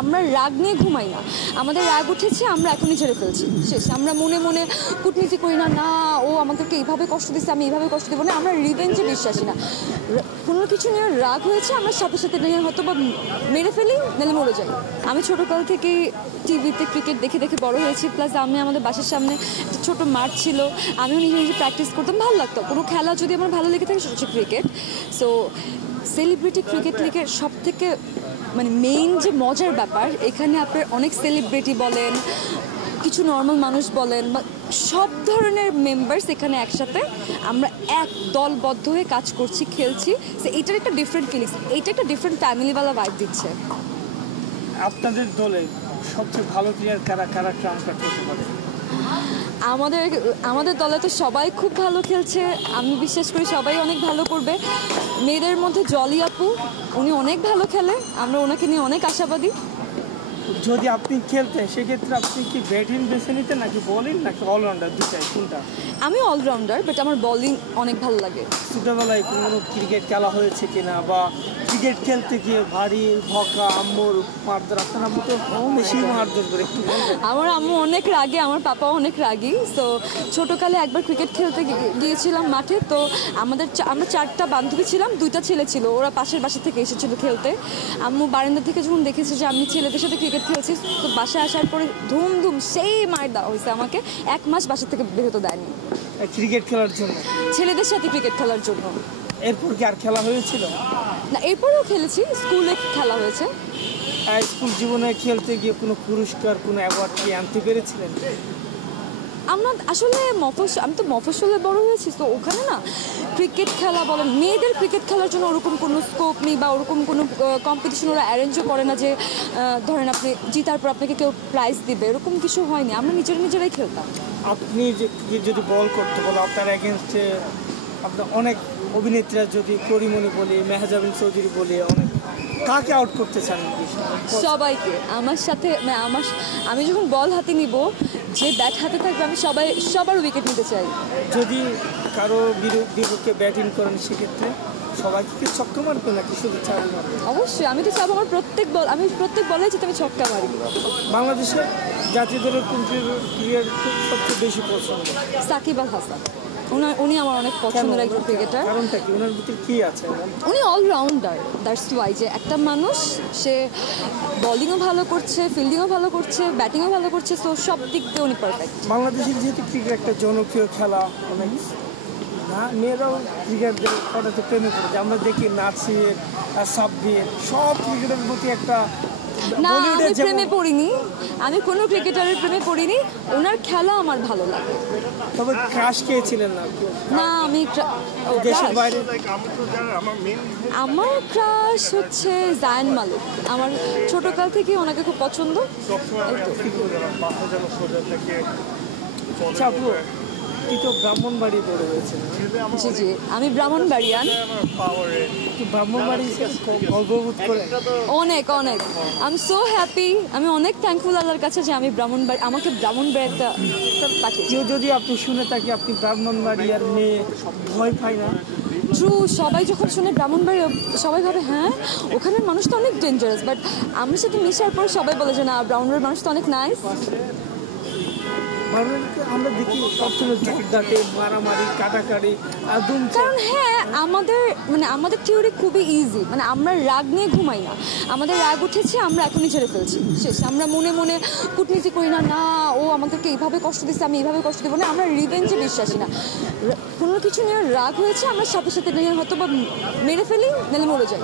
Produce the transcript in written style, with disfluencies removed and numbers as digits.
আমরা রাগ নিয়ে ঘুমাই না, আমাদের রাগ উঠেছে আমরা এখনই ঝেড়ে ফেলছি, শেষ। আমরা মনে মনে কূটনীতি করি না, না ও আমাদেরকে এইভাবে কষ্ট দিচ্ছে আমি এইভাবে কষ্ট দেবো না, আমরা রিভেঞ্জে বিশ্বাসী না। কোনো কিছু নিয়ে রাগ হয়েছে আমরা সাথে সাথে নিয়ে হয়তো বা মেরে ফেলি, নাহলে মরে যাই। আমি ছোটোকাল থেকেই টিভিতে ক্রিকেট দেখে দেখে বড় হয়েছি, প্লাস আমি আমাদের বাসার সামনে একটা ছোটো মাঠ ছিল, আমিও নিজে নিজে প্র্যাকটিস করতাম, ভালো লাগতো। কোনো খেলা যদি আমার ভালো লেগে থাকে সেটা হচ্ছে ক্রিকেট। সো সেলিব্রিটি ক্রিকেট লিগের সব থেকে মানে মেইন যে মজার ব্যাপার, এখানে আপনার অনেক সেলিব্রিটি বলেন, কিছু নর্মাল মানুষ বলেন, বা সব ধরনের মেম্বার্স এখানে একসাথে আমরা এক দলবদ্ধ হয়ে কাজ করছি, খেলছি। সো এইটার একটা ডিফারেন্ট ফিলিংস, এইটা একটা ডিফারেন্ট ফ্যামিলিওয়ালা ভাইব দিচ্ছে। আপনাদের দলে সবচেয়ে ভালো প্লেয়ার কারা, কারা ট্রাম্প কার্ড করতে পারে? আমাদের দলে তো সবাই খুব ভালো খেলছে, আমি বিশ্বাস করি সবাই অনেক ভালো করবে। মেয়েদের মধ্যে জলি আপু, উনি অনেক ভালো খেলে, আমরা ওনাকে নিয়ে অনেক আশাবাদী। যদি আপনি খেলতেন সেক্ষেত্রে আপনি কি ব্যাটিং বেছে নিতেন নাকি বোলিং নাকি অলরাউন্ডার, দুটাই কোনটা? আমি অলরাউন্ডার, বাট আমার বোলিং অনেক ভালো লাগে। ছোটোবেলায় কোনো ক্রিকেট খেলা হয়েছে কিনা, বা ক্রিকেট খেলতে গিয়ে ভারী ভকা আম্মুর মারধর, আপনার আম্মু তো বেশি মারধর করে, একটু বলবেন? আমার আম্মু অনেক রাগী, আমার পাপাও অনেক রাগী। সো ছোটোকালে একবার ক্রিকেট খেলতে গিয়েছিলাম মাঠে, তো আমরা 4টা বান্ধবী ছিলাম, 2টা ছেলে ছিল, ওরা পাশের বাসা থেকে এসেছিলো খেলতে। আম্মু বারান্দা থেকে যখন দেখেছে যে আমি ছেলেদের সাথে ক্রিকেট খেলছি, তো বাসায় আসার পরে ধুম সেই মার দেওয়া হয়েছে আমাকে, 1 মাস বাসা থেকে বের হতে দেয়নি ক্রিকেট খেলার জন্য, ছেলেদের সাথে ক্রিকেট খেলার জন্য। এরপর কি আর খেলা হয়েছিল না? এরপরেও খেলেছি, স্কুলে খেলা হয়েছে। স্কুল জীবনে খেলতে গিয়ে কোনো পুরস্কার, কোনো অ্যাওয়ার্ড কি আনতে পেরেছিলেন? আমরা আসলে আমি তো মফস্বলে বড় হয়েছি, তো ওখানে না ক্রিকেট খেলা বলেন, মেয়েদের ক্রিকেট খেলার জন্য ওরকম কোনো স্কোপ নেই, বা ওরকম কোনো কম্পিটিশন ওরা অ্যারেঞ্জও করে না যে ধরেন আপনি জিতার পর আপনাকে কেউ প্রাইজ দিবে, এরকম কিছু হয়নি, আমরা নিজেরাই খেলতাম। আপনি যে যদি বল করতে বলো, আপনার এগেনস্টে আপনার অনেক অভিনেত্রীরা, যদি করিমণি বলি, মেহজাবিন চৌধুরী বলি, অনেক, কাকে আউট করতে চান? সবাইকে। আমার সাথে আমি যখন বল হাতে নিব, যে ব্যাট হাতে থাকবে, আমি সবার উইকেট নিতে চাই। যদি কারো বিপক্ষে ব্যাটিং করেন সেক্ষেত্রে সবাইকে কি ছক্কা মারবে নাকি শুধু চার মারবে? অবশ্যই, আমি তো চাবো আমার প্রত্যেক বলে যাতে আমি ছক্কা মারি। বাংলাদেশের জাতীয় দলের কোন প্লেয়ার সবচেয়ে বেশি পছন্দ? সাকিব আল হাসান, উনি আমার অনেক পছন্দের একজন ক্রিকেটার। কারণটা কি, ওনার ভিতরে কি আছে? উনি অলরাউন্ডার, দ্যাটস ওয়াই। যে একটা মানুষ, সে বোলিংও ভালো করছে, ফিল্ডিংও ভালো করছে, ব্যাটিংও ভালো করছে, সো সব দিক দিয়ে উনি পারফেক্ট। বাংলাদেশের যেহেতু ক্রিকেট একটা জনপ্রিয় খেলা, অনেক মেয়েরাও ক্রিকেটদের হঠাৎ প্রেমে পড়েছে, আমরা দেখি নাসির, সাব্বির, সব ক্রিকেটের প্রতি একটা। না, আমি প্রেমে পড়িনি, আমি কোনো ক্রিকেটারের প্রেমে পড়িনি, ওনার খেলা আমার ভালো লাগে। তবে ক্রাশ খেয়েছিলেন না? না, আমি দেশের বাইরে আমার ক্রাশ হচ্ছে জায়ান মালিক, আমার ছোটকাল থেকে ওনাকে খুব পছন্দ। ব্রাহ্মণবাড়ি পড়ে হয়েছে। জি জি, আমি ব্রাহ্মণবাড়িয়ান। ব্রাহ্মণবাড়ি গর্ববোধ করে অনেক অনেক, আই এম সো হ্যাপি, আমি অনেক থ্যাঙ্কফুল আল্লাহর কাছে যে আমি আমাকে ব্রাহ্মণবাড়িতে পাঠিয়েছি। কেউ যদি আপনি শুনে থাকি আপনি ব্রাহ্মণবাড়িয়ার মেয়ে, ভয় পাই না? ট্রু, সবাই যখন শুনে ব্রাহ্মণবাড়ি সবাই ভাবে হ্যাঁ ওখানের মানুষ তো অনেক ডেঞ্জারাস, বাট আমার সাথে মিশার পর সবাই বলে যে না, ব্রাহ্মণবাড়ির মানুষ তো অনেক নাইস। আমরা দেখি সবসময় ঝড়দাটে, মারামারি, কাটাকাটি, কারণ হ্যাঁ আমাদের থিওরি খুবই ইজি, মানে আমরা রাগ নিয়ে ঘুমাই না, আমাদের রাগ উঠেছে আমরা এখনই ঝেড়ে ফেলছি, শেষ। আমরা মনে মনে কূটনীতি করি না, না ও আমাদেরকে এইভাবে কষ্ট দিচ্ছে আমি এইভাবে কষ্ট দেবো না, আমরা রিভেঞ্জে বিশ্বাসী না। কোনো কিছু নিয়ে রাগ হয়েছে আমরা সাথে সাথে নিয়ে হয়তো বা মেরে ফেলি, নাহলে মরে যাই।